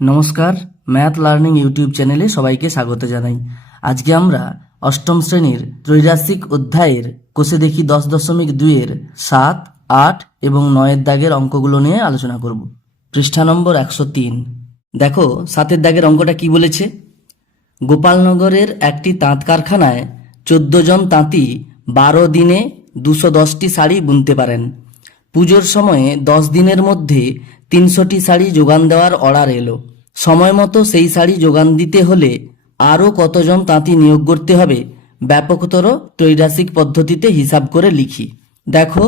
নমস্কার, math learning YouTube চ্যানেলে সবাইকে স্বাগত জানাই। আজকে আমরা অষ্টম শ্রেণির ত্রৈরাসিক অধ্যায়ের কোষে দেখি দশ দশমিক দুইয়ের সাত, আট এবং নয়ের দাগের অঙ্কগুলো নিয়ে আলোচনা করব। পৃষ্ঠা নম্বর একশো তিন। দেখো, সাতের দাগের অঙ্কটা কি বলেছে? গোপালনগরের একটি তাঁত কারখানায় চোদ্দ জন তাঁতি বারো দিনে দুশো দশটি শাড়ি বুনতে পারেন। পুজোর সময়ে দশ দিনের মধ্যে তিনশোটি শাড়ি যোগান দেওয়ার অর্ডার এলো। সময় মতো সেই শাড়ি যোগান দিতে হলে আরও কতজন তাঁতি নিয়োগ করতে হবে, ব্যাপকতর ত্রৈরাসিক পদ্ধতিতে হিসাব করে লিখি। দেখো,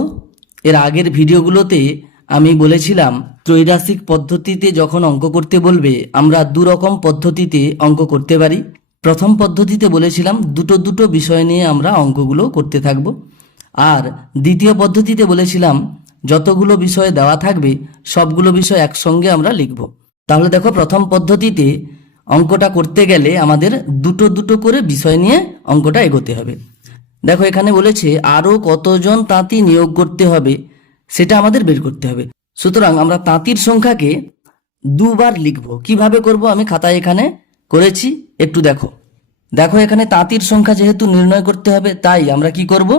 এর আগের ভিডিওগুলোতে আমি বলেছিলাম ত্রৈরাসিক পদ্ধতিতে যখন অঙ্ক করতে বলবে, আমরা দু রকম পদ্ধতিতে অঙ্ক করতে পারি। প্রথম পদ্ধতিতে বলেছিলাম, দুটো দুটো বিষয় নিয়ে আমরা অঙ্কগুলো করতে থাকব। আর দ্বিতীয় পদ্ধতিতে বলেছিলাম যতগুলো বিষয় দেওয়া থাকবে, সবগুলো বিষয় একসঙ্গে আমরা লিখব। তাহলে দেখো প্রথম পদ্ধতিতে অঙ্কটা করতে গেলে আমাদের দুটো দুটো করে বিষয় নিয়ে অঙ্কটা এগোতে হবে। দেখো এখানে বলেছে, আরও কতজন তাঁতি নিয়োগ করতে হবে, সেটা আমাদের বের করতে হবে। সুতরাং আমরা তাঁতির সংখ্যাকে দুবার লিখব। কীভাবে করব আমি খাতায় এখানে করেছি, একটু দেখো। দেখো এখানে তাঁতির সংখ্যা যেহেতু নির্ণয় করতে হবে, তাই আমরা কি করব?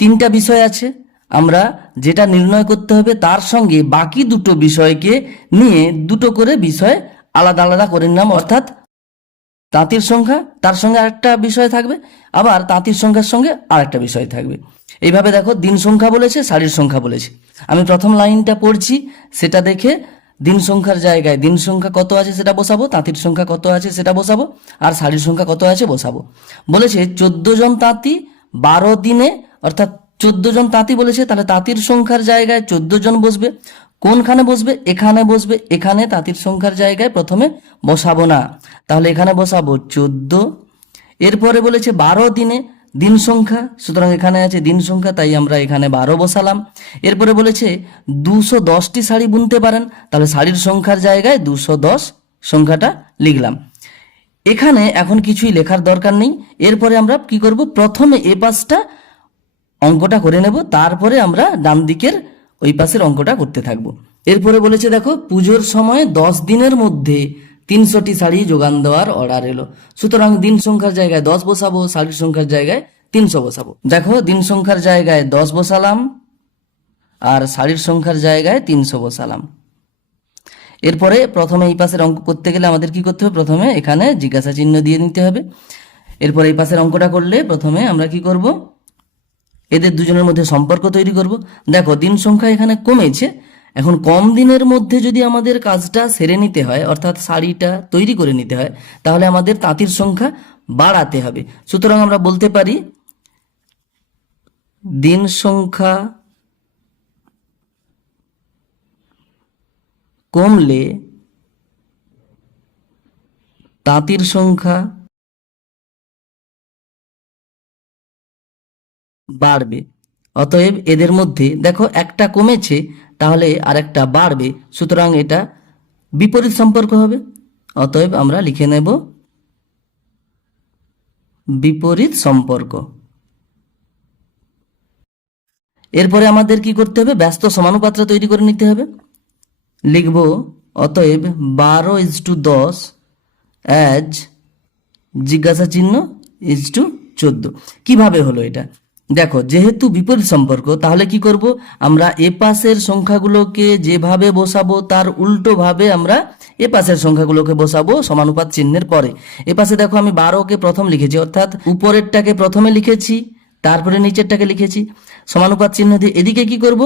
তিনটা বিষয় আছে আমরা যেটা নির্ণয় করতে হবে তার সঙ্গে বাকি দুটো বিষয়কে নিয়ে দুটো করে বিষয় আলাদা আলাদা করে নিলাম, অর্থাৎ তাঁতির সংখ্যা, তার সঙ্গে আরেকটা বিষয় থাকবে, আবার তাঁতির সংখ্যার সঙ্গে আরেকটা বিষয় থাকবে। এইভাবে দেখো, দিন সংখ্যা বলেছে শাড়ির সংখ্যা বলেছে। আমি প্রথম লাইনটা পড়ছি, সেটা দেখে দিন সংখ্যার জায়গায় দিন সংখ্যা কত আছে সেটা বসাবো, তাঁতির সংখ্যা কত আছে সেটা বসাবো, আর শাড়ির সংখ্যা কত আছে বসাবো। বলেছে, চোদ্দ জন তাঁতি বারো দিনে, অর্থাৎ চোদ্দ জন তাঁতি বলেছে, তাহলে তাঁতির সংখ্যার জায়গায় চোদ্দ জন বসবে। কোনখানে বসবে? এখানে বসবে। এখানে তাঁতির সংখ্যার জায়গায় প্রথমে বসাবো না। তাহলে এখানে বসাবো চোদ্দ। এরপরে বলেছে বারো দিনে দিন সংখ্যা, সুতরাং এখানে আছে দিন সংখ্যা, তাই আমরা এখানে বারো বসালাম। এরপরে বলেছে দুশো দশটি শাড়ি বুনতে পারেন, তাহলে শাড়ির সংখ্যার জায়গায় দুশো দশ সংখ্যাটা লিখলাম। এখানে এখন কিছুই লেখার দরকার নেই। এরপরে আমরা কি করব? প্রথমে এ পাশটা অঙ্কটা করে নেব, তারপরে আমরা ডান দিকের ওই পাশের অঙ্কটা করতে থাকব। এরপরে বলেছে দেখো, পুজোর সময় দশ দিনের মধ্যে তিনশোটি শাড়ি যোগান দেওয়ার অর্ডার এলো। সুতরাং দিন সংখ্যার জায়গায় দশ বসাবো, শাড়ির সংখ্যার জায়গায় তিনশো বসাবো। দেখো, দিন সংখ্যার জায়গায় দশ বসালাম, আর শাড়ির সংখ্যার জায়গায় তিনশো বসালাম। এরপরে প্রথমে এই পাশের অঙ্ক করতে গেলে আমাদের কি করতে হবে? প্রথমে এখানে জিজ্ঞাসা চিহ্ন দিয়ে নিতে হবে। এরপরে এই পাশের অঙ্কটা করলে প্রথমে আমরা কি করব? এদের দুজনের মধ্যে সম্পর্ক তৈরি করব। দেখো, দিন সংখ্যা এখানে কমেছে। এখন কম দিনের মধ্যে যদি আমাদের কাজটা সেরে নিতে হয়, অর্থাৎ শাড়িটা তৈরি করে নিতে হয়, তাহলে আমাদের তাঁতির সংখ্যা বাড়াতে হবে। সুতরাং আমরা বলতে পারি, দিন সংখ্যা কমলে তাঁতির সংখ্যা বাড়বে। অতএব এদের মধ্যে, দেখো, একটা কমেছে, তাহলে আরেকটা বাড়বে। সুতরাং এটা বিপরীত সম্পর্ক হবে। অতএব আমরা লিখে নেব বিপরীত সম্পর্ক। এরপরে আমাদের কি করতে হবে? ব্যস্ত সমানুপাত্র তৈরি করে নিতে হবে। লিখব, অতএব বারো ইজ টু দশ অ্যাজ জিজ্ঞাসা চিহ্ন ইজ টু চোদ্দ। কীভাবে হলো এটা? দেখো, যেহেতু বিপরীত সম্পর্ক, তাহলে কি করব? আমরা এ পাশের সংখ্যাগুলোকে যেভাবে বসাবো, তার উল্টো ভাবে আমরা এ পাশের সংখ্যাগুলোকে বসাবো সমানুপাত চিহ্নের পরে। এ পাশে দেখো, আমি বারোকে প্রথম লিখেছি, অর্থাৎ উপরেরটাকে প্রথমে লিখেছি, তারপরে নিচেরটাকে লিখেছি। সমানুপাত চিহ্ন দিয়ে এদিকে কি করব?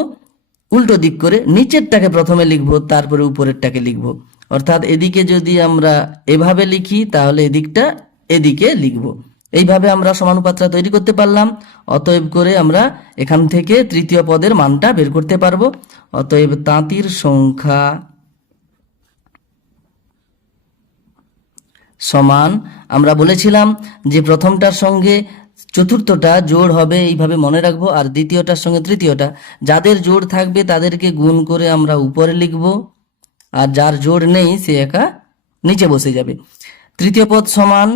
উল্টো দিক করে নিচেরটাকে প্রথমে লিখব, তারপরে উপরেরটাকে লিখব। অর্থাৎ এদিকে যদি আমরা এভাবে লিখি, তাহলে এদিকটা এদিকে লিখব। এইভাবে আমরা সমানুপাত্রা তৈরি করতে পারলাম। অতএব করে আমরা এখান থেকে তৃতীয় পদের মানটা বের করতে পারব। অতএব তাঁতির সংখ্যা সমান, আমরা বলেছিলাম যে প্রথমটার সঙ্গে চতুর্থটা জোড় হবে, এইভাবে মনে রাখব, আর দ্বিতীয়টার সঙ্গে তৃতীয়টা। যাদের জোড় থাকবে তাদেরকে গুণ করে আমরা উপরে লিখব, আর যার জোড় নেই সে একা নিচে বসে যাবে। তৃতীয় পদ সমান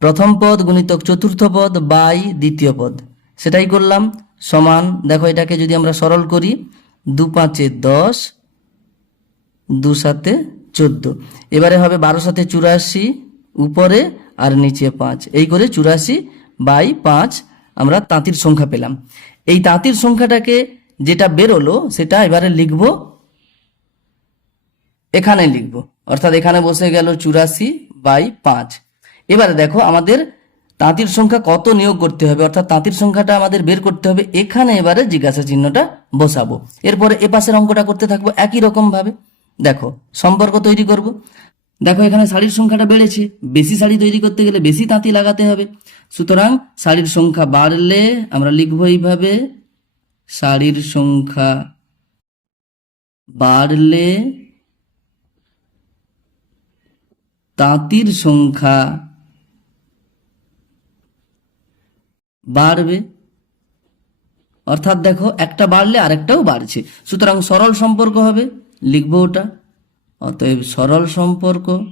প্রথম পদ গুণিতক চতুর্থ পদ বাই দ্বিতীয় পদ। সেটাই করলাম, সমান, দেখো এটাকে যদি আমরা সরল করি, দু পাঁচে দশ, দু সাতে চোদ্দ। এবারে হবে বারো সাথে চুরাশি, উপরে আর নিচে পাঁচ। এই করে চুরাশি বাই পাঁচ আমরা তাঁতির সংখ্যা পেলাম। এই তাঁতির সংখ্যাটাকে যেটা বেরোলো, সেটা এবারে লিখব, এখানে লিখব। অর্থাৎ এখানে বসে গেল চুরাশি বাই পাঁচ। এবারে দেখো আমাদের তাঁতির সংখ্যা কত নিয়োগ করতে হবে? অর্থাৎ তাঁতির সংখ্যাটা আমাদের বের করতে হবে। এখানে এবারে জিজ্ঞাসা চিহ্নটা বসাবো। এরপরে এ পাশের অঙ্কটা করতে থাকব একই রকম ভাবে। দেখো, সম্পর্ক তৈরি করব। দেখো, এখানে শাড়ির সংখ্যাটা বেড়েছে। বেশি শাড়ি তৈরি করতে গেলে বেশি তাঁতি লাগাতে হবে। সুতরাং শাড়ির সংখ্যা বাড়লে আমরা লিখব এইভাবে, শাড়ির সংখ্যা বাড়লে তাঁতির সংখ্যা বাড়বে। অর্থাৎ দেখো, একটা বাড়লে আরেকটাও বাড়ছে। সুতরাং সরল সম্পর্ক হবে, লিখব ওটা। অতএব সরল সম্পর্ক।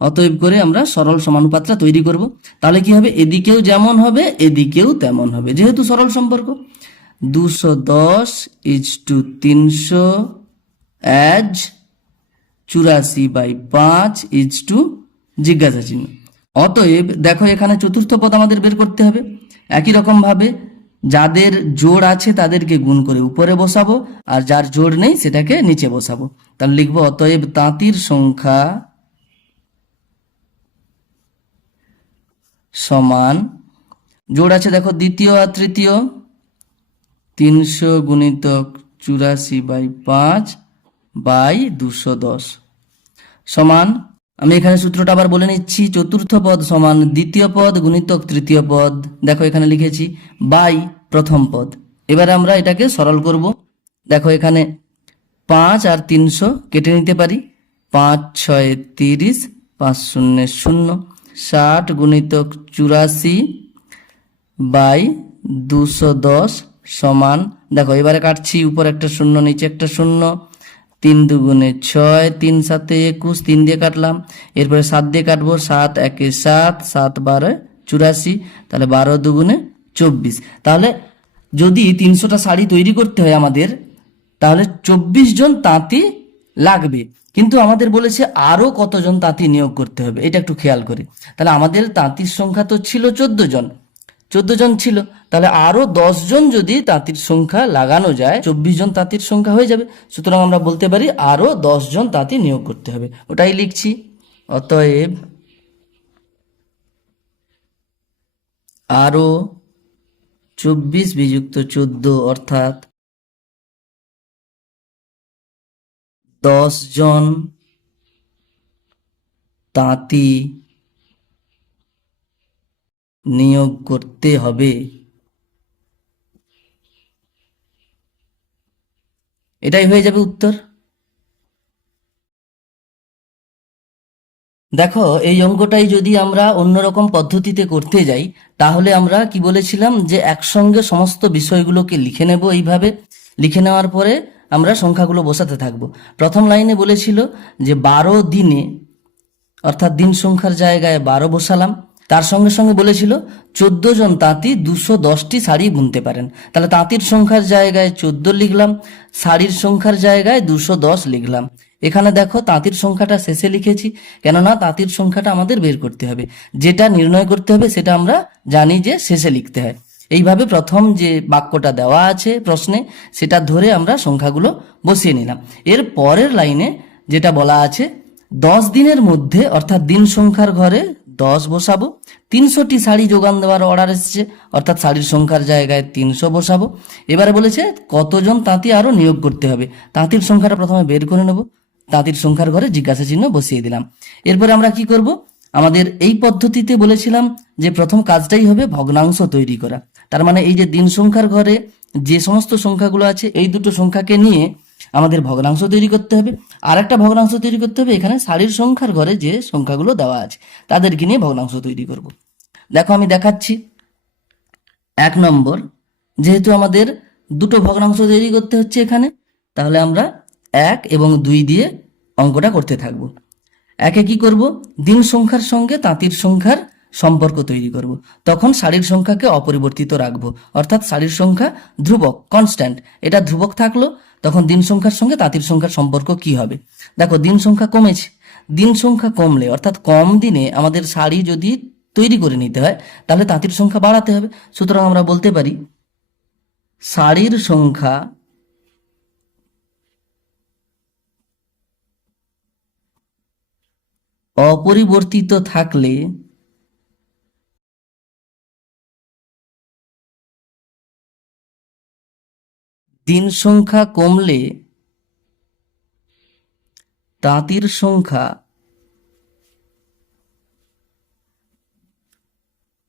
অতএব করে আমরা সরল সমানুপাতটা তৈরি করব। তাহলে কি হবে? এদিকেও যেমন হবে, এদিকেও তেমন হবে। যেহেতু সরল সম্পর্ক, দুশো দশ ইজ টু তিনশো অ্যাজ চুরাশি বাই পাঁচ ইজ টু জিজ্ঞাসা চিহ্ন অতএব দেখো এখানে চতুর্থ পদ আমাদের বের করতে হবে। একই রকম ভাবে যাদের জোড় আছে তাদেরকে গুণ করে উপরে বসাবো আর যার জোড় নেই সেটাকে নিচে বসাবো। তাহলে লিখব, অতএব তাঁতির সংখ্যা সমান, জোড় আছে দেখো দ্বিতীয় আর তৃতীয়, তিনশো গুণিতক চুরাশি বাই পাঁচ বাই দুশো দশ। সমান আমি এখানে সূত্রটা আবার বলে নিচ্ছি, চতুর্থ পদ সমান দ্বিতীয় পদ গুণিতক তৃতীয় পদ। দেখো এখানে লিখেছি, বাই প্রথম পদ। এবারে আমরা এটাকে সরল করব। দেখো এখানে পাঁচ আর তিনশো কেটে নিতে পারি। পাঁচ, ছয়, তিরিশ, পাঁচ শূন্য শূন্য, ষাট গুণিতক চুরাশি বাই দুশো দশ সমান। দেখো এবারে কাটছি, উপর একটা শূন্য, নিচে একটা শূন্য। তিন দুগুণে ছয়, তিন সাতে একুশ, তিন দিয়ে কাটলাম। এরপরে সাত দিয়ে কাটবো, সাত একে সাত সাত বারো চুরাশি, তাহলে বারো দুগুণে চব্বিশ। তাহলে যদি তিনশোটা শাড়ি তৈরি করতে হয় আমাদের, তাহলে চব্বিশ জন তাঁতি লাগবে। কিন্তু আমাদের বলেছে আরও কতজন তাঁতি নিয়োগ করতে হবে, এটা একটু খেয়াল করি। তাহলে আমাদের তাঁতির সংখ্যা তো ছিল চোদ্দ জন। চোদ্দ জন ছিল। তাহলে আরও দশ জন যদি তাঁতির সংখ্যা লাগানো যায়, চব্বিশ জন তাঁতির সংখ্যা হয়ে যাবে। সুতরাং আমরা বলতে পারি আরও দশ জন তাঁতি নিয়োগ করতে হবে। ওটাই লিখছি। অতএব আরও চব্বিশ বিযুক্ত চোদ্দ, অর্থাৎ জন তাঁতি নিয়োগ করতে হবে। এটাই হয়ে যাবে উত্তর। দেখো, এই অঙ্কটাই যদি আমরা অন্যরকম পদ্ধতিতে করতে যাই, তাহলে আমরা কি বলেছিলাম যে একসঙ্গে সমস্ত বিষয়গুলোকে লিখে নেব এইভাবে। লিখে নেওয়ার পরে আমরা সংখ্যাগুলো বসাতে থাকব। প্রথম লাইনে বলেছিল যে বারো দিনে, অর্থাৎ দিন সংখ্যার জায়গায় বারো বসালাম। তার সঙ্গে সঙ্গে বলেছিল, চোদ্দ জন তাঁতি দুশো দশটি শাড়ি বুনতে পারেন। তাহলে তাঁতির সংখ্যার জায়গায় চোদ্দ লিখলাম, শাড়ির সংখ্যার জায়গায় দুশো দশ লিখলাম। এখানে দেখো তাঁতির সংখ্যাটা শেষে লিখেছি, কেননা তাঁতির সংখ্যাটা আমাদের বের করতে হবে। যেটা নির্ণয় করতে হবে সেটা আমরা জানি যে শেষে লিখতে হয়। এইভাবে প্রথম যে বাক্যটা দেওয়া আছে প্রশ্নে, সেটা ধরে আমরা সংখ্যাগুলো বসিয়ে নিলাম। এর পরের লাইনে যেটা বলা আছে দশ দিনের মধ্যে, অর্থাৎ দিন সংখ্যার ঘরে দশ বসাবো। তিনশোটি শাড়ি যোগান দেওয়ার অর্ডার এসেছে, অর্থাৎ শাড়ির সংখ্যার জায়গায় তিনশো বসাবো। এবারে বলেছে কতজন তাঁতি আরও নিয়োগ করতে হবে। তাঁতির সংখ্যাটা প্রথমে বের করে নেব। তাঁতির সংখ্যার ঘরে জিজ্ঞাসা চিহ্ন বসিয়ে দিলাম। এরপরে আমরা কি করব? আমাদের এই পদ্ধতিতে বলেছিলাম যে প্রথম কাজটাই হবে ভগ্নাংশ তৈরি করা। তার মানে এই যে দিন সংখ্যার ঘরে যে সমস্ত সংখ্যাগুলো আছে, এই দুটো সংখ্যাকে নিয়ে আমাদের ভগ্নাংশ তৈরি করতে হবে। আর একটা ভগ্নাংশ তৈরি করতে হবে, এখানে শাড়ির সংখ্যার ঘরে যে সংখ্যাগুলো দেওয়া আছে, তাদেরকে নিয়ে ভগ্নাংশ তৈরি করব। দেখো আমি দেখাচ্ছি। এক নম্বর, যেহেতু আমাদের দুটো ভগ্নাংশ তৈরি করতে হচ্ছে এখানে, তাহলে আমরা এক এবং দুই দিয়ে অঙ্কটা করতে থাকব। একে কি করব? দিন সংখ্যার সঙ্গে তাঁতির সংখ্যার সম্পর্ক তৈরি করব। তখন শাড়ির সংখ্যাকে অপরিবর্তিত রাখব। অর্থাৎ শাড়ির সংখ্যা ধ্রুবক কনস্ট্যান্ট এটা ধ্রুবক থাকল তখন দিন সংখ্যার সঙ্গে তাঁতির সংখ্যার সম্পর্ক কি হবে? দেখো, দিন সংখ্যা কমেছে। দিন সংখ্যা কমলে, অর্থাৎ কম দিনে আমাদের শাড়ি যদি তৈরি করে নিতে হয়, তাহলে তাঁতির সংখ্যা বাড়াতে হবে। সুতরাং আমরা বলতে পারি, শাড়ির সংখ্যা অপরিবর্তিত থাকলে দিন সংখ্যা কমলে তাঁতির সংখ্যা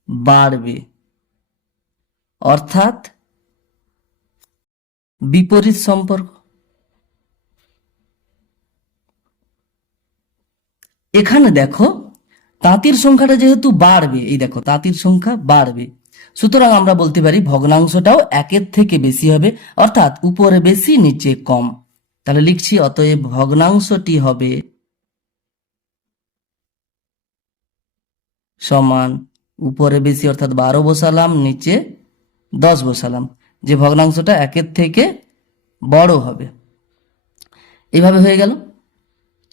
বাড়বে। অর্থাৎ বিপরীত সম্পর্ক। এখানে দেখো, তাঁতির সংখ্যাটা যেহেতু বাড়বে, এই দেখো, তাঁতির সংখ্যা বাড়বে। সুতরাং আমরা বলতে পারি ভগ্নাংশটাও একের থেকে বেশি হবে, অর্থাৎ উপরে বেশি, নিচে কম। তাহলে লিখছি, অতএব ভগ্নাংশটি হবে সমান উপরে বেশি, অর্থাৎ বারো বসালাম, নিচে দশ বসালাম। যে ভগ্নাংশটা একের থেকে বড় হবে। এভাবে হয়ে গেল।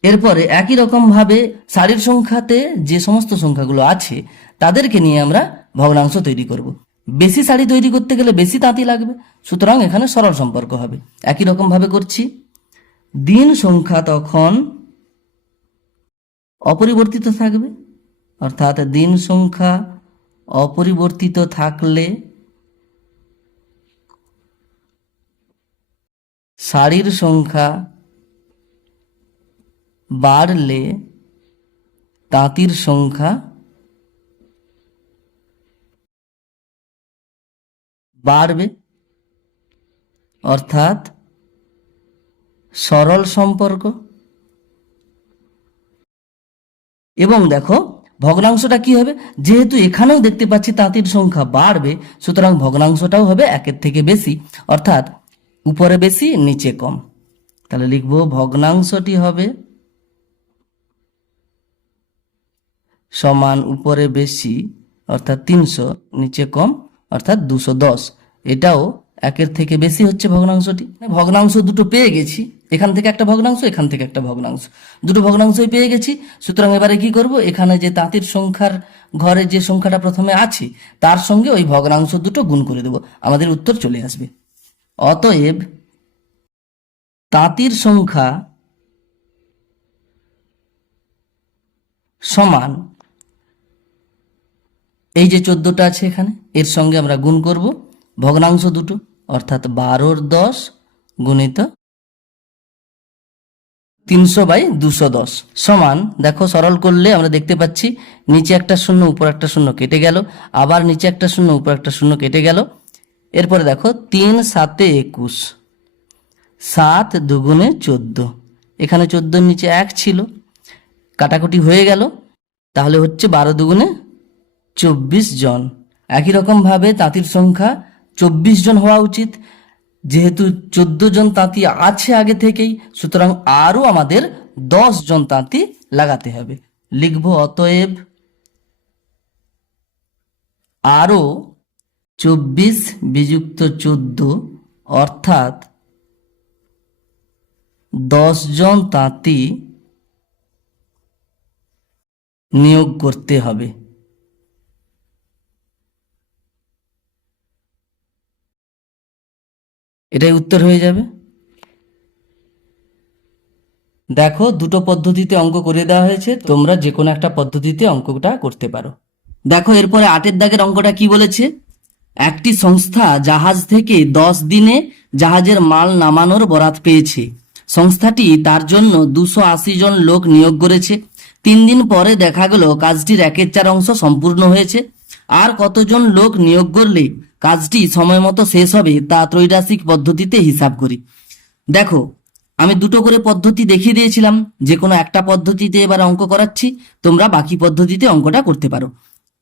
এরপরে একই রকম ভাবে শাড়ির সংখ্যাতে যে সমস্ত সংখ্যাগুলো আছে, তাদেরকে নিয়ে আমরা ভগ্নাংশ তৈরি করব। বেশি শাড়ি তৈরি করতে গেলে বেশি তাঁতি লাগবে। সুতরাং এখানে সরল সম্পর্ক হবে। একই রকম ভাবে করছি। দিন সংখ্যা তখন অপরিবর্তিত থাকবে। অর্থাৎ দিন সংখ্যা অপরিবর্তিত থাকলে শাড়ির সংখ্যা বাড়লে তাঁতির সংখ্যা বাড়বে। অর্থাৎ সরল সম্পর্ক। এবং দেখো, ভগ্নাংশটা কি হবে? যেহেতু এখানেও দেখতে পাচ্ছি তাঁতির সংখ্যা বাড়বে, সুতরাং ভগ্নাংশটাও হবে একের থেকে বেশি, অর্থাৎ উপরে বেশি, নিচে কম। তাহলে লিখব ভগ্নাংশটি হবে সমান উপরে বেশি, অর্থাৎ তিনশো, নিচে কম অর্থাৎ দুশো দশ। এটাও একের থেকে বেশি হচ্ছে ভগ্নাংশটি। ভগ্নাংশ দুটো পেয়ে গেছি। এখান থেকে একটা ভগ্নাংশ, এখান থেকে একটা ভগ্নাংশ। দুটো ভগ্নাংশই পেয়ে গেছি। সুতরাং এবারে কি করব? এখানে যে তাঁতির সংখ্যার ঘরে যে সংখ্যাটা প্রথমে আছে, তার সঙ্গে ওই ভগ্নাংশ দুটো গুণ করে দেব। আমাদের উত্তর চলে আসবে। অতএব তাঁতির সংখ্যা সমান এই যে চোদ্দটা আছে এখানে, এর সঙ্গে আমরা গুণ করব। ভগ্নাংশ দুটো, অর্থাৎ বারোর দশ গুণিত তিনশো বাই দুশো দশ সমান, দেখো সরল করলে আমরা দেখতে পাচ্ছি, নিচে একটা শূন্য, উপর একটা শূন্য কেটে গেল, আবার নিচে একটা শূন্য, উপর একটা শূন্য কেটে গেল। এরপরে দেখো, তিন সাতে একুশ, সাত দুগুণে চোদ্দ, এখানে চোদ্দোর নিচে এক ছিল, কাটাকুটি হয়ে গেল, তাহলে হচ্ছে বারো দুগুণে চব্বিশ জন। একই রকম ভাবে তাঁতির সংখ্যা চব্বিশ জন হওয়া উচিত। যেহেতু চোদ্দ জন তাঁতি আছে আগে থেকেই, সুতরাং আরও আমাদের দশ জন তাঁতি লাগাতে হবে। লিখব অতএব আরও চব্বিশ বিযুক্ত চোদ্দ, অর্থাৎ দশ জন তাঁতি নিয়োগ করতে হবে। এটাই উত্তর হয়ে যাবে। দেখো, দুটো পদ্ধতিতে অঙ্ক করে দেওয়া হয়েছে। তোমরা যে কোনো একটা পদ্ধতিতে অঙ্কটা করতে পারো। দেখো, এরপরে আটের দাগের অঙ্কটা কি বলেছে? একটি সংস্থা জাহাজ থেকে দশ দিনে জাহাজের মাল নামানোর বরাত পেয়েছে। সংস্থাটি তার জন্য দুশো আশি জন লোক নিয়োগ করেছে। তিন দিন পরে দেখা গেল, কাজটির একের চার অংশ সম্পূর্ণ হয়েছে। আর কতজন লোক নিয়োগ করলে কাজটি সময় মতো শেষ হবে, তা ত্রৈরাসিক পদ্ধতিতে হিসাব করি। দেখো, আমি দুটো করে পদ্ধতি দেখিয়ে দিয়েছিলাম, যে কোনো একটা পদ্ধতিতে এবার অঙ্ক করাচ্ছি, তোমরা বাকি পদ্ধতিতে অঙ্কটা করতে পারো।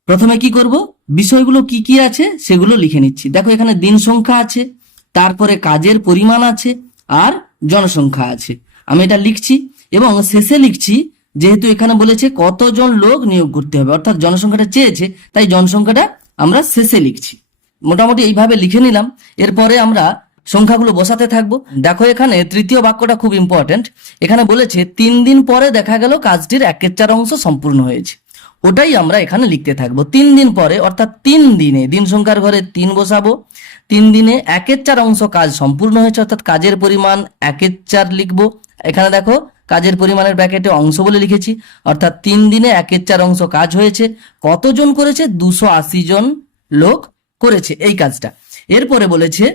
প্রথমে কি করব? বিষয়গুলো কি কি আছে সেগুলো লিখে নিচ্ছি। দেখো, এখানে দিন সংখ্যা আছে, তারপরে কাজের পরিমাণ আছে, আর জনসংখ্যা আছে। আমি এটা লিখছি, এবং শেষে লিখছি, যেহেতু এখানে বলেছে কতজন লোক নিয়োগ করতে হবে, অর্থাৎ জনসংখ্যাটা চেয়েছে, তাই জনসংখ্যাটা আমরা শেষে লিখছি। মোটামুটি এইভাবে লিখে নিলাম। এরপরে আমরা সংখ্যাগুলো বসাতে থাকব। দেখো এখানে তৃতীয় বাক্যটা খুব ইম্পর্টেন্ট এখানে বলেছে, তিন দিন পরে দেখা গেল কাজটির একের চার অংশ সম্পূর্ণ হয়েছে। ওটাই আমরা এখানে লিখতে থাকব। তিন দিন পরে, অর্থাৎ তিন দিনে, দিন সংখ্যার ঘরে তিন বসাবো। তিন দিনে একের চার অংশ কাজ সম্পূর্ণ হয়েছে, অর্থাৎ কাজের পরিমাণ একের চার লিখব। এখানে দেখো, কাজের পরিমাণের ব্র্যাকেটে অংশ বলে লিখেছি, অর্থাৎ তিন দিনে একের চার অংশ কাজ হয়েছে। কতজন করেছে? দুশো আশি জন লোক করেছে এই কাজটা। এরপরে বলেছে,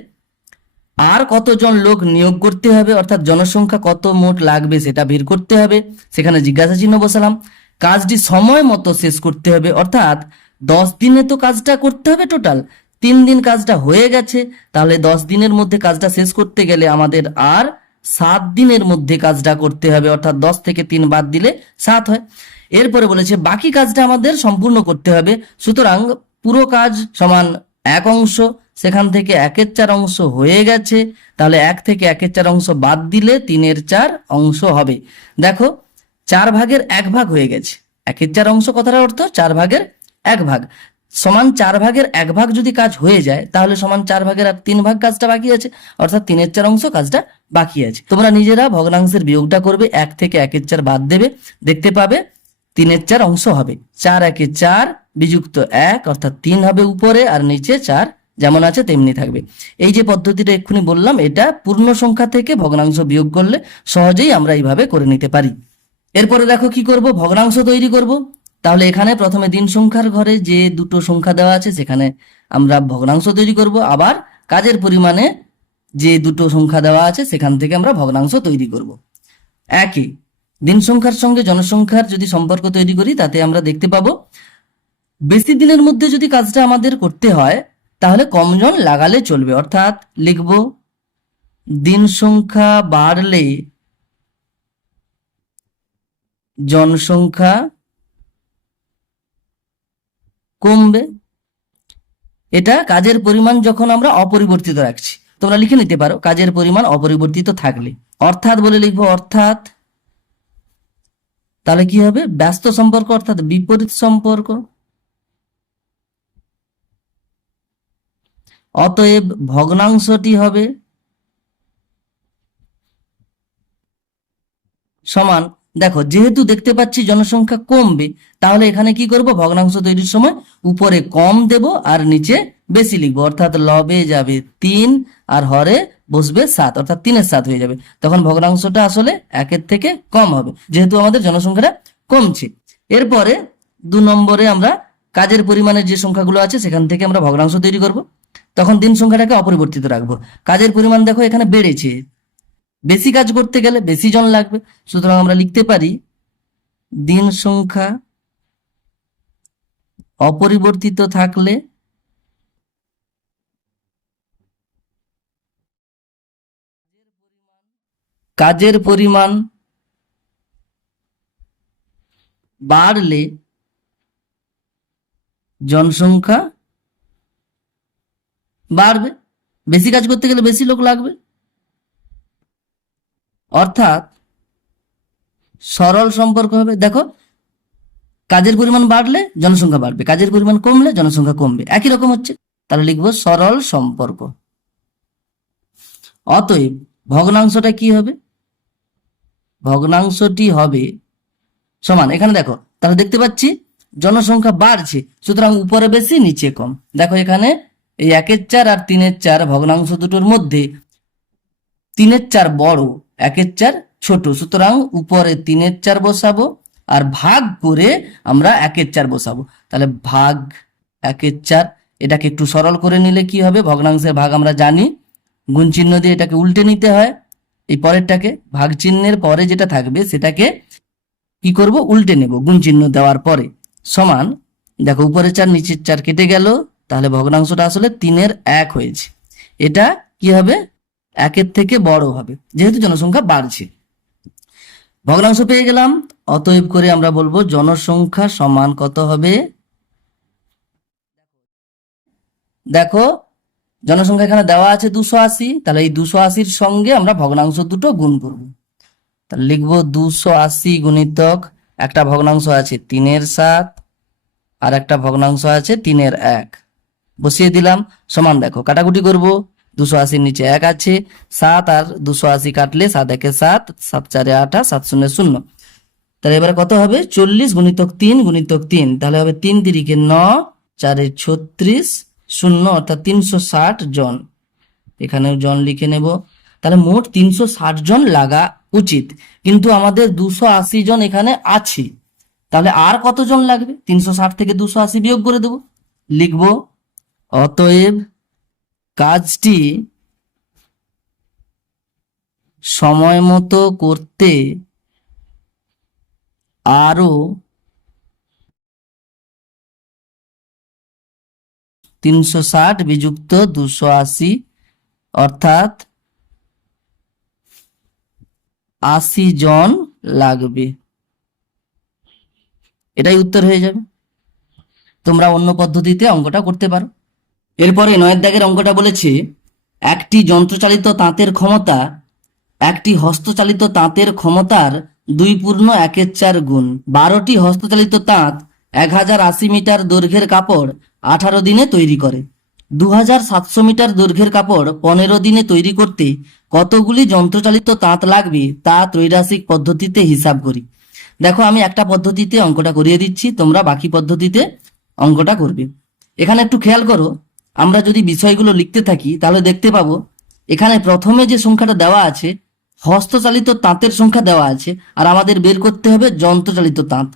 আর কতজন লোক নিয়োগ করতে হবে? অর্থাৎ জনসংখ্যা কত মোট লাগবে সেটা বের করতে হবে। সেখানে জিজ্ঞাসা চিহ্ন বসালাম। কাজটি সময় মতো শেষ করতে হবে। অর্থাৎ দশ দিনে তো কাজটা করতে হবে টোটাল তিন দিন কাজটা হয়ে গেছে। তাহলে দশ দিনের মধ্যে কাজটা শেষ করতে গেলে আমাদের আর সাত দিনের মধ্যে কাজটা করতে হবে। অর্থাৎ দশ থেকে তিন বাদ দিলে সাত হয়। এরপরে বলেছে, বাকি কাজটা আমাদের সম্পূর্ণ করতে হবে। সুতরাং পুরো কাজ সমান এক অংশ, সেখান থেকে একের চার অংশ হয়ে গেছে, তাহলে এক থেকে একের চার অংশ বাদ দিলে তিনের চার অংশ হবে। দেখো, চার ভাগের এক ভাগ হয়ে গেছে। একের চার অংশ কথাটা অর্থ চার ভাগের এক ভাগ। সমান চার ভাগের এক ভাগ যদি কাজ হয়ে যায়, তাহলে সমান চার ভাগের আর তিন ভাগ কাজটা বাকি আছে, অর্থাৎ তিনের চার অংশ কাজটা বাকি আছে। তোমরা নিজেরা ভগ্নাংশের বিয়োগটা করবে, এক থেকে একের চার বাদ দেবে, দেখতে পাবে তিনের চার অংশ হবে। চার একে চার বিযুক্ত এক, অর্থাৎ তিন হবে উপরে আর নিচে চার, যেমন আছে তেমনি থাকবে। এই যে পদ্ধতিটা এক্ষুনি বললাম, এটা পূর্ণ সংখ্যা থেকে ভগ্নাংশ বিয়োগ করলে সহজেই আমরা এইভাবে করে নিতে পারি। এরপরে দেখো কি করব? ভগ্নাংশ তৈরি করব। তাহলে এখানে প্রথমে দিন সংখ্যার ঘরে যে দুটো সংখ্যা দেওয়া আছে, সেখানে আমরা ভগ্নাংশ তৈরি করব। আবার কাজের পরিমাণে যে দুটো সংখ্যা দেওয়া আছে, সেখান থেকে আমরা ভগ্নাংশ তৈরি করব। একই দিন সংখ্যার সঙ্গে জনসংখ্যার যদি সম্পর্ক তৈরি করি, তাতে আমরা দেখতে পাবো বেশি দিনের মধ্যে যদি কাজটা আমাদের করতে হয়, তাহলে কম জন লাগালে চলবে। অর্থাৎ লিখব, দিন সংখ্যা বাড়লে জনসংখ্যা কমবে। এটা কাজের পরিমাণ যখন আমরা অপরিবর্তিত রাখছি, তোমরা লিখে নিতে পারো, কাজের পরিমাণ অপরিবর্তিত থাকলে। অর্থাৎ বলে লিখব, অর্থাৎ তাহলে কি হবে? ব্যস্ত সম্পর্ক, অর্থাৎ বিপরীত সম্পর্ক। অতএব ভগ্নাংশটি হবে সমান, দেখো, যেহেতু দেখতে পাচ্ছি জনসংখ্যা কমবে, তাহলে এখানে কি করব? ভগ্নাংশ তৈরির সময় উপরে কম দেব আর নিচে বেশি লিখব। অর্থাৎ লবে যাবে তিন আর হরে বসবে সাত, অর্থাৎ তিনের সাত হয়ে যাবে। তখন ভগ্নাংশটা আসলে একের থেকে কম হবে, যেহেতু আমাদের জনসংখ্যাটা কমছে। এরপরে দু নম্বরে আমরা কাজের পরিমাণের যে সংখ্যাগুলো আছে, সেখান থেকে আমরা ভগ্নাংশ তৈরি করব। তখন দিন সংখ্যাটাকে অপরিবর্তিত রাখব। কাজের পরিমাণ দেখো এখানে বেড়েছে। বেশি কাজ করতে গেলে বেশি জন লাগবে। সুতরাং আমরা লিখতে পারি দিন সংখ্যা অপরিবর্তিত থাকলে কাজের পরিমাণ বাড়লে জনসংখ্যা বাড়বে, বেশি কাজ করতে গেলে বেশি লোক লাগবে। অর্থাৎ সরল সম্পর্ক হবে, দেখো, কাজের পরিমাণ বাড়লে জনসংখ্যা বাড়বে, কাজের পরিমাণ কমলে জনসংখ্যা কমবে। একই রকম হচ্ছে, তাহলে লিখব সরল সম্পর্ক। অতএব ভগ্নাংশটা কি হবে? ভগ্নাংশটি হবে সমান, এখানে দেখো, তাহলে দেখতে পাচ্ছি জনসংখ্যা বাড়ছে, সুতরাং উপরে বেশি, নিচে কম। দেখো এখানে এই একের চার আর তিনের চার ভগ্নাংশ দুটোর মধ্যে তিনের চার বড়, একের চার ছোট। সুতরাং উপরে তিনের চার বসাবো আর ভাগ করে আমরা একের চার বসাবো। তাহলে ভাগ একের চার, এটাকে একটু সরল করে নিলে কি হবে? ভগ্নাংশের ভাগ আমরা জানি। গুণ চিহ্ন দিয়ে এটাকে উল্টে নিতে হয়। এই পরেরটাকে ভাগ চিহ্নের পরে যেটা থাকবে সেটাকে কি করব? উল্টে নেব গুণ চিহ্ন দেওয়ার পরে। সমান, দেখো উপরে চার, নিচের চার কেটে গেল। তাহলে ভগ্নাংশটা আসলে তিনের এক হয়েছে। এটা কি হবে? একের থেকে বড় হবে। যেহেতু জনসংখ্যা বাড়ছে। ভগ্নাংশ পেয়ে গেলাম। অতএব করে আমরা বলব জনসংখ্যা সমান কত হবে? দেখো, জনসংখ্যা এখানে দেওয়া আছে দুশো আশি। তাহলে এই দুশো আশির সঙ্গে আমরা ভগ্নাংশ দুটো গুণ করব। তাহলে লিখব দুশো আশি গুণিতক একটা ভগ্নাংশ আছে তিনের সাত, আর একটা ভগ্নাংশ আছে তিনের এক। বসিয়ে দিলাম। সমান দেখো, কাটাকুটি করব। দুশো আশির নিচে এক আছে, সাত আর দুশো আশি কাটলে সাত একে সাত সাত চারে আটা সাত শূন্য শূন্য। তাহলে এবারে কত হবে? চল্লিশ গুণিতক তিন গুণিতক তিন, তাহলে হবে তিন তিরিকে ন, চারে ছত্রিশ শূন্য, অর্থাৎ তিনশো ষাট জন। এখানেও জন লিখে নেব। তাহলে মোট তিনশো ষাট জন লাগা উচিত। কিন্তু আমাদের দুশো আশি জন এখানে আছে। তাহলে আর কতজন লাগবে? তিনশো ষাট থেকে দুশো আশি বিয়োগ করে দেবো। লিখব। অতএব কাজটি সময় মতো করতে আরও তিনশো ষাট বিযুক্ত দুশো আশি, অর্থাৎ আশি জন লাগবে। এটাই উত্তর হয়ে যাবে। তোমরা অন্য পদ্ধতিতে অঙ্কটা করতে পারো। এরপরে নয়ের দাগের অঙ্কটা বলেছে, একটি যন্ত্রচালিত তাঁতের ক্ষমতা, একটি হস্তচালিত তাঁতের ক্ষমতার দুই পূর্ণ একের চার গুণ। বারোটি হস্তচালিত তাঁত এক হাজার আশি মিটার দৈর্ঘ্যের কাপড় আঠারো দিনে তৈরি করে। দু হাজার সাতশো মিটার দৈর্ঘ্যের কাপড় পনেরো দিনে তৈরি করতে কতগুলি যন্ত্রচালিত তাঁত লাগবে তা ত্রৈরাসিক পদ্ধতিতে হিসাব করি। দেখো, আমি একটা পদ্ধতিতে অঙ্কটা করিয়ে দিচ্ছি, তোমরা বাকি পদ্ধতিতে অঙ্কটা করবে। এখানে একটু খেয়াল করো আমরা যদি বিষয়গুলো লিখতে থাকি, তাহলে দেখতে পাবো, এখানে প্রথমে যে সংখ্যাটা দেওয়া আছে, হস্তচালিত তাঁতের সংখ্যা দেওয়া আছে, আর আমাদের বের করতে হবে যন্ত্রচালিত তাঁত।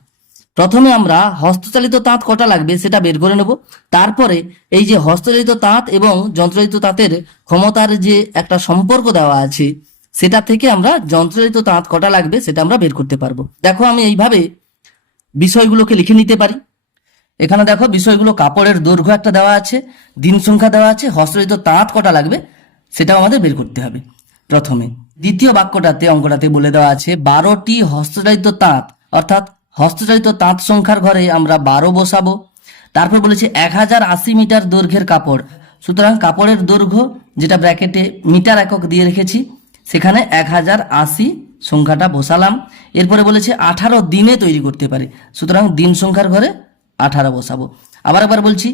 প্রথমে আমরা হস্তচালিত তাঁত কটা লাগবে সেটা বের করে নেব। তারপরে এই যে হস্তচালিত তাঁত এবং যন্ত্রচালিত তাঁতের ক্ষমতার যে একটা সম্পর্ক দেওয়া আছে, সেটা থেকে আমরা যন্ত্রচালিত তাঁত কটা লাগবে সেটা আমরা বের করতে পারব। দেখো আমি এইভাবে বিষয়গুলোকে লিখে নিতে পারি। এখানে দেখো বিষয়গুলো, কাপড়ের দৈর্ঘ্য একটা দেওয়া আছে, দিন সংখ্যা দেওয়া আছে হস্তচালিত তাঁত কটা লাগবে সেটাও আমাদের বের করতে হবে প্রথমে। দ্বিতীয় বাক্যটাতে, অঙ্কটাতে বলে দেওয়া আছে, বারোটি হস্তচালিত তাঁত, অর্থাৎ হস্তচালিত তাঁত সংখ্যার ঘরে আমরা বারো বসাবো। তারপর বলেছে এক হাজার আশি মিটার দৈর্ঘ্যের কাপড়। সুতরাং কাপড়ের দৈর্ঘ্য, যেটা ব্র্যাকেটে মিটার একক দিয়ে রেখেছি, সেখানে এক হাজার আশি সংখ্যাটা বসালাম। এরপরে বলেছে আঠারো দিনে তৈরি করতে পারে। সুতরাং দিন সংখ্যার ঘরে আঠারো বসাবো। আবার একবার বলছি,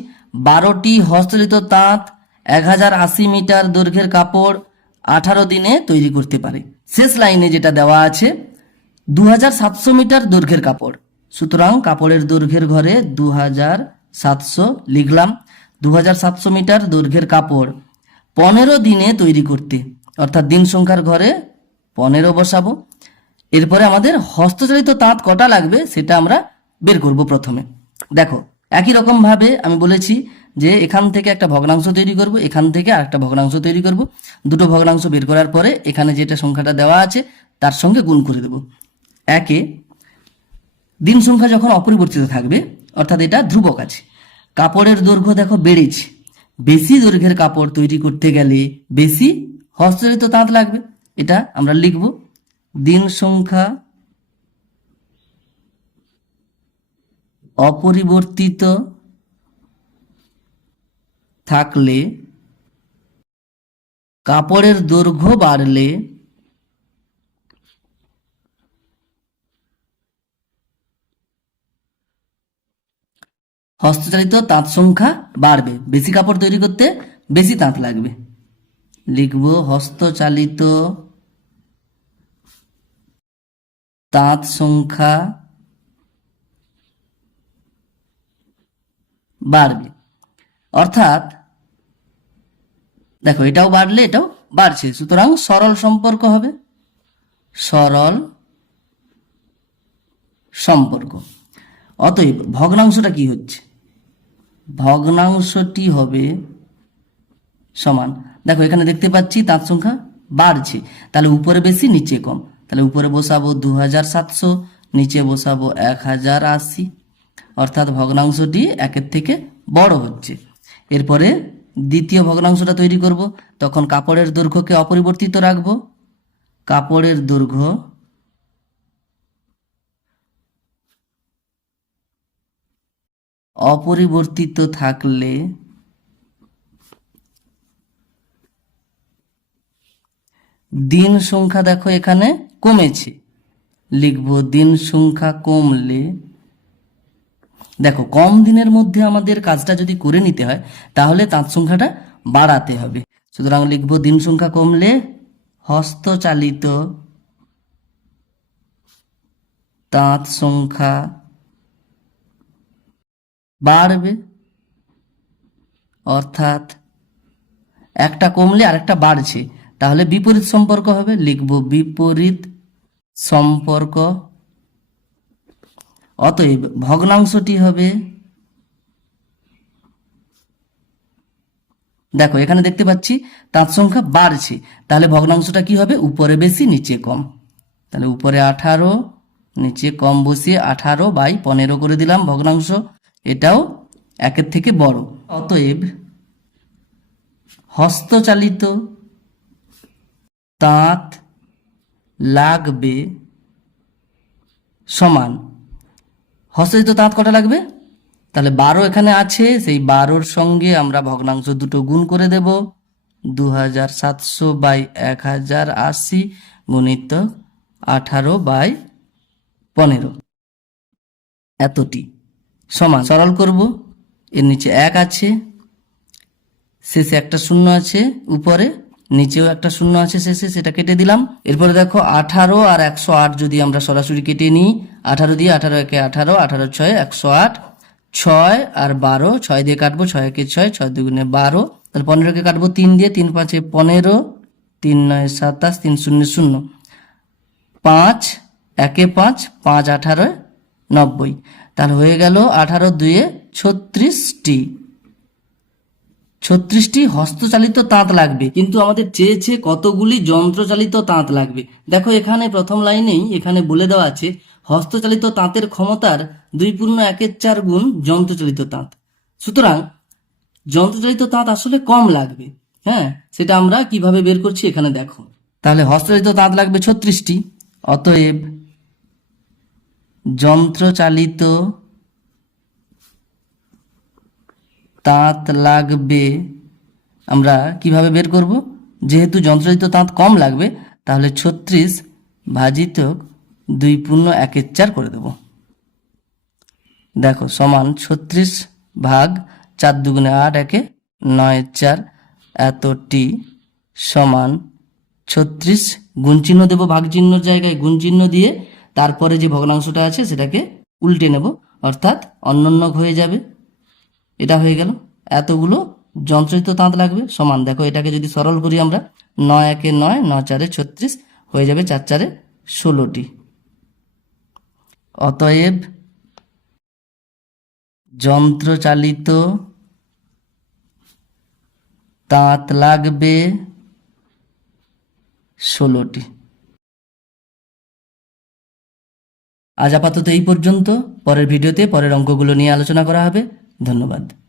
বারোটি হস্তচালিত তাঁত, এক হাজার আশি মিটার দৈর্ঘ্যের কাপড় আঠারো দিনে তৈরি করতে পারে। শেষ লাইনে যেটা দেওয়া আছে দু হাজার সাতশো মিটার দৈর্ঘ্যের কাপড়। সুতরাং কাপড়ের দৈর্ঘ্যের ঘরে দু হাজার সাতশো লিখলাম দু হাজার সাতশো মিটার দৈর্ঘ্যের কাপড় পনেরো দিনে তৈরি করতে। অর্থাৎ দিন সংখ্যার ঘরে পনেরো বসাবো। এরপরে আমাদের হস্তচালিত তাঁত কটা লাগবে সেটা আমরা বের করব প্রথমে। দেখো, একই রকম ভাবে আমি বলেছি যে এখান থেকে একটা ভগ্নাংশ তৈরি করব, এখান থেকে আরেকটা ভগ্নাংশ তৈরি করব। দুটো ভগ্নাংশ বের করার পরে এখানে যেটা সংখ্যাটা দেওয়া আছে, তার সঙ্গে গুণ করে দেব। একে, দিন সংখ্যা যখন অপরিবর্তিত থাকবে, অর্থাৎ এটা ধ্রুবক আছে, কাপড়ের দৈর্ঘ্য দেখো বেড়েছে। বেশি দৈর্ঘ্যের কাপড় তৈরি করতে গেলে বেশি হস্তচালিত তাঁত লাগবে, এটা আমরা লিখব। দিন সংখ্যা অপরিবর্তিত থাকলে, কাপড়ের দৈর্ঘ্য বাড়লে, হস্তচালিত তাঁত সংখ্যা বাড়বে। বেশি কাপড় তৈরি করতে বেশি তাঁত লাগবে। লিখব হস্তচালিত তাঁত সংখ্যা বাড়বে। অর্থাৎ, দেখো, এটাও বাড়লে, এটাও বাড়ছে। সুতরাং সরল সম্পর্ক হবে। সরল সম্পর্ক। অতএব, ভগ্নাংশটা কি হচ্ছে? ভগ্নাংশটি হবে সমান। দেখো, এখানে দেখতে পাচ্ছি তাঁত সংখ্যা বাড়ছে। তাহলে উপরে বেশি, নিচে কম। তাহলে উপরে বসাবো দু হাজার সাতশো, নিচে বসাবো এক হাজার আশি। অর্থাৎ ভগ্নাংশটি একের থেকে বড় হচ্ছে। এরপরে দ্বিতীয় ভগ্নাংশটা তৈরি করব। তখন কাপড়ের দৈর্ঘ্যকে অপরিবর্তিত রাখব। কাপড়ের দৈর্ঘ্য অপরিবর্তিত থাকলে দিন সংখ্যা দেখো এখানে কমেছে। লিখব দিন সংখ্যা কমলে দেখো, কম দিনের মধ্যে আমাদের কাজটা যদি করে নিতে হয়, তাহলে তাঁত সংখ্যাটা বাড়াতে হবে। সুতরাং লিখব, দিন সংখ্যা কমলে হস্তচালিত তাঁত সংখ্যা বাড়বে। অর্থাৎ একটা কমলে আরেকটা বাড়ছে। তাহলে বিপরীত সম্পর্ক হবে, লিখব বিপরীত সম্পর্ক অতএব ভগ্নাংশটি হবে দেখো, এখানে দেখতে পাচ্ছি তাঁত সংখ্যা বাড়ছে। তাহলে ভগ্নাংশটা কি হবে? উপরে বেশি, নিচে কম। তাহলে উপরে আঠারো, নিচে কম বসিয়ে আঠারো বাই পনেরো করে দিলাম ভগ্নাংশ। এটাও একের থেকে বড়। অতএব হস্তচালিত তাঁত লাগবে সমান হস্তচালিত তাঁত কটা লাগবে? তাহলে বারো এখানে আছে, সেই বারোর সঙ্গে আমরা ভগ্নাংশ দুটো গুণ করে দেব। দু হাজার সাতশো বাই এক হাজার আশি গুণিত আঠারো বাই পনেরো। এতটি। সমান, সরল করব। এর নিচে এক আছে, শেষে একটা শূন্য আছে, উপরে নিচেও একটা শূন্য আছে শেষে, সেটা কেটে দিলাম। এরপরে দেখো আঠারো আর একশো আট যদি আমরা সরাসরি কেটে নিই, আঠারো দিয়ে আঠারো একে আঠারো আঠারো ছয়, একশো আট, ছয় আর বারো, ছয় দিয়ে কাটবো, ছয় একে ছয় ছয় দুগুণে বারো। তাহলে পনেরোকে কাটবো তিন দিয়ে, তিন পাঁচে পনেরো, তিন নয় সাতাশ, তিন শূন্য শূন্য। পাঁচ, একে পাঁচ পাঁচ আঠারো, নব্বই। তাহলে হয়ে গেল আঠারো দুয়ে ছত্রিশটি। ছত্রিশটি হস্তচালিত তাঁত লাগবে। কিন্তু আমাদের চেয়েছে কতগুলি যন্ত্রচালিত তাঁত লাগবে? দেখো, এখানে প্রথম লাইনেই এখানে বলে দেওয়া আছে, হস্তচালিত তাঁতের ক্ষমতার দুই পূর্ণ একের চার গুণ যন্ত্রচালিত তাঁত। সুতরাং যন্ত্রচালিত তাঁত আসলে কম লাগবে। হ্যাঁ সেটা আমরা কীভাবে বের করছি এখানে দেখো। তাহলে হস্তচালিত তাঁত লাগবে ছত্রিশটি। অতএব যন্ত্রচালিত তাঁত লাগবে। আমরা কীভাবে বের করব? যেহেতু যন্ত্রচালিত তাঁত কম লাগবে, তাহলে ছত্রিশ ভাজিত দুই পূর্ণ একের চার করে দেব। দেখো, সমান ছত্রিশ ভাগ চার দুগুণে আট একে নয় চার এতটি সমান ছত্রিশ। গুণ চিহ্ন দেবো ভাগ চিহ্নর জায়গায় গুণ চিহ্ন দিয়ে তারপরে যে ভগ্নাংশটা আছে সেটাকে উল্টে নেব। অর্থাৎ অন্যন্য হয়ে যাবে। এটা হয়ে গেল। এতগুলো যন্ত্রিত তাঁত লাগবে। সমান, দেখো এটাকে যদি সরল করি আমরা, নয় একে নয় ন চারে ছত্রিশ হয়ে যাবে চার চারে ষোলোটি। অতএব যন্ত্রচালিত তাঁত লাগবে ষোলোটি। আজ আপাতত এই পর্যন্ত। পরের ভিডিওতে পরের অঙ্কগুলো নিয়ে আলোচনা করা হবে। ধন্যবাদ।